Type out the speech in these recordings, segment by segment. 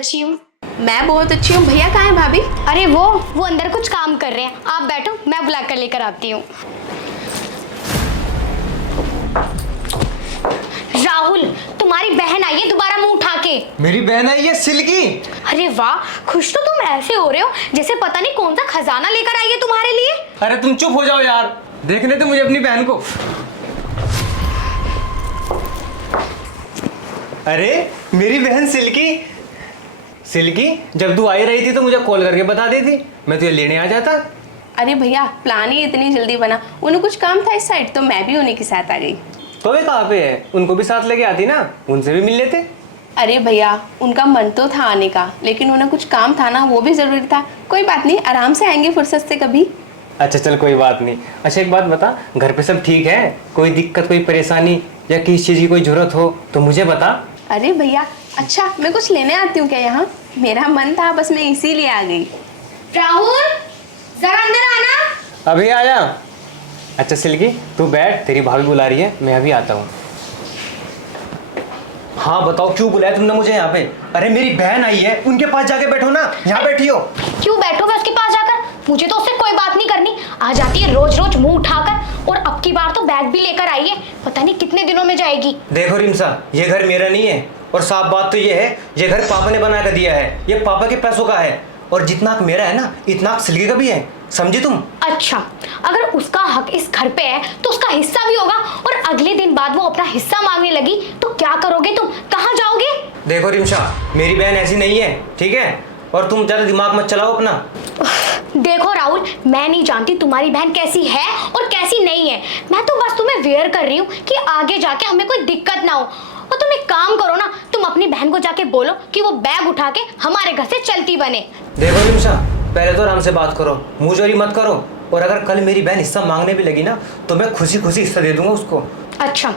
अच्छी हूँ। मैं बहुत अच्छी हूँ। भैया कहाँ है भाभी? अरे वो अंदर कुछ काम कर रहे हैं, आप बैठो, मैं बुला कर लेकर आती हूँ। राहुल, तुम्हारी बहन आई है दोबारा मुंह उठा के। मेरी बहन आई है सिल्की? अरे वाह, खुश तो तुम ऐसे हो रहे हो जैसे पता नहीं कौन सा खजाना लेकर आई है तुम्हारे लिए। अरे तुम चुप हो जाओ यार, देखने दो मुझे अपनी बहन को। अरे मेरी बहन सिल्की। सिल्की, जब तू आई रही थी तो मुझे कॉल करके बता देती, मैं तुझे लेने आ जाता। अरे भैया, प्लान ही इतनी जल्दी बना, उन्हें कुछ काम था इस साइड, तो मैं भी उन्हीं के साथ आ गई। तो वे कहाँ पे है? उनको भी साथ लेके आती ना, उनसे भी मिल लेते। अरे भैया, उनका मन तो था आने का, लेकिन उन्हें कुछ काम था ना, वो भी जरूरी था। कोई बात नहीं, आराम से आएंगे फुर्सत से कभी। अच्छा चल, कोई बात नहीं। अच्छा एक बात बता, घर पे सब ठीक है? कोई दिक्कत, कोई परेशानी या किसी चीज़ की कोई जरूरत हो तो मुझे बता। अरे भैया, अच्छा मैं कुछ लेने आती हूँ क्या यहाँ? मेरा मन था, बस मैं इसीलिए आ गई। राहुल, जरा अंदर आना। अभी आया। अच्छा सिल्की, तू बैठ, तेरी भाभी बुला रही है, मैं अभी आता हूँ। हाँ बताओ, क्यों बुलाया तुमने मुझे यहाँ पे? अरे मेरी बहन आई है, उनके पास जाके बैठो ना, यहाँ बैठी हो। क्यों बैठोगे उसके पास जाकर? मुझे तो उससे कोई बात नहीं करनी। आ जाती है रोज रोज मुंह उठाकर, और अब की बार तो बैग भी लेकर आई है, पता नहीं कितने दिनों में जाएगी। देखो रिमसा, ये घर मेरा नहीं है, और साफ बात तो ये है, ये घर पापा ने बना कर दिया है, ये पापा के पैसों का है, और जितना मेरा है ना, इतना सिल्की का भी है, समझी तुम? अच्छा, अगर उसका हक इस घर पे है तो उसका हिस्सा भी होगा, और अगले दिन बाद वो अपना हिस्सा मांगने लगी तो क्या करोगे तुम? कहाँ जाओगे? देखो रिमशा, मेरी बहन ऐसी नहीं है, ठीक है? और तुम ज्यादा दिमाग मत चलाओ अपना। देखो राहुल, मैं नहीं जानती तुम्हारी बहन कैसी है और कैसी नहीं है, मैं तो बस तुम्हें वेयर कर रही हूँ कि आगे जाके हमें कोई दिक्कत ना हो। और तुम एक काम करो ना, तुम अपनी बहन को जाके बोलो कि वो बैग उठा के हमारे घर से चलती बने। देखो रिमशा, पहले तो आराम से बात करो, मुंह चोरी मत करो, और अगर कल मेरी बहन हिस्सा मांगने भी लगी ना तो मैं खुशी खुशी हिस्सा दे दूंगा उसको। अच्छा,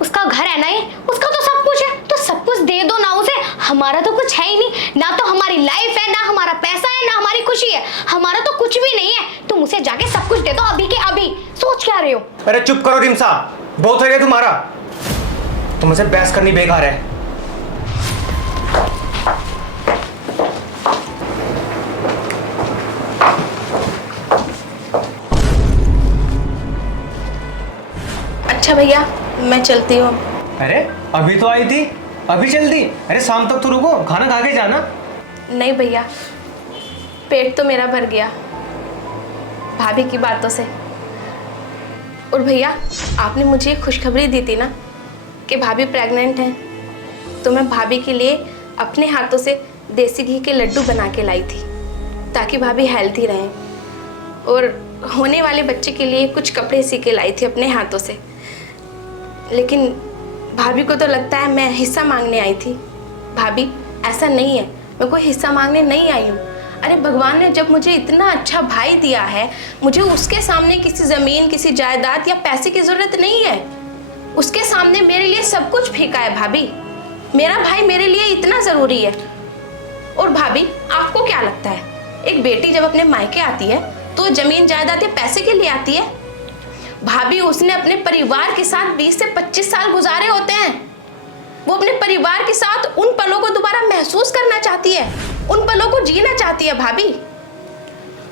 उसका घर है ना ये, उसका तो सब कुछ है, तो सब कुछ दे दो ना उसे। हमारा तो कुछ है ही नहीं, ना तो हमारी लाइफ है, ना हमारा पैसा है, ना हमारी खुशी है, हमारा तो कुछ भी नहीं है। तुम उसे जाके सब कुछ दे दो अभी के अभी। सोच क्या रहे हो? अरे चुप करो रिमशा, बहुत हो गया तुम्हारा, तुमसे बहस करनी बेकार है। अच्छा भैया, मैं चलती हूँ। अरे अभी तो आई थी, अभी चल दी? अरे शाम तक तो रुको, खाना खा के जाना। नहीं भैया, पेट तो मेरा भर गया भाभी की बातों से। और भैया, आपने मुझे खुशखबरी दी थी ना कि भाभी प्रेग्नेंट हैं, तो मैं भाभी के लिए अपने हाथों से देसी घी के लड्डू बना के लाई थी ताकि भाभी हेल्थी रहें, और होने वाले बच्चे के लिए कुछ कपड़े सी के लाई थी अपने हाथों से। लेकिन भाभी को तो लगता है मैं हिस्सा मांगने आई थी। भाभी, ऐसा नहीं है, मैं कोई हिस्सा मांगने नहीं आई हूँ। अरे भगवान ने जब मुझे इतना अच्छा भाई दिया है, मुझे उसके सामने किसी ज़मीन, किसी जायदाद या पैसे की ज़रूरत नहीं है। उसके सामने मेरे लिए सब कुछ फीका है भाभी। मेरा भाई मेरे लिए इतना ज़रूरी है। और भाभी, आपको क्या लगता है, एक बेटी जब अपने मायके आती है तो ज़मीन जायदाद या पैसे के लिए आती है? भाभी, उसने अपने परिवार के साथ 20 से 25 साल गुजारे होते हैं। वो अपने परिवार के साथ उन पलों को दोबारा महसूस करना चाहती है, उन पलों को जीना चाहती है भाभी।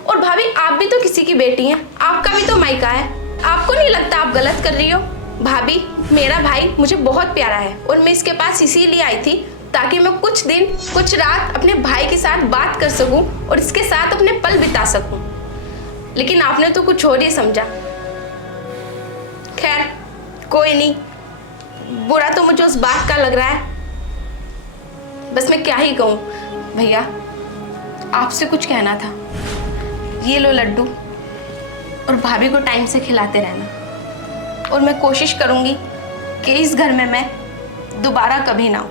और भाभी, आप भी तो किसी की बेटी हैं, आपका भी तो मायका है, आपको नहीं लगता आप गलत कर रही हो? भाभी, मेरा भाई मुझे बहुत प्यारा है, और मैं इसके पास इसीलिए आई थी ताकि मैं कुछ दिन, कुछ रात अपने भाई के साथ बात कर सकूं और इसके साथ अपने पल बिता सकूं। लेकिन आपने तो कुछ और ही समझा। खैर कोई नहीं, बुरा तो मुझे उस बात का लग रहा है, बस मैं क्या ही कहूँ। भैया, आपसे कुछ कहना था। ये लो लड्डू, और भाभी को टाइम से खिलाते रहना, और मैं कोशिश करूँगी कि इस घर में मैं दोबारा कभी ना आऊँ।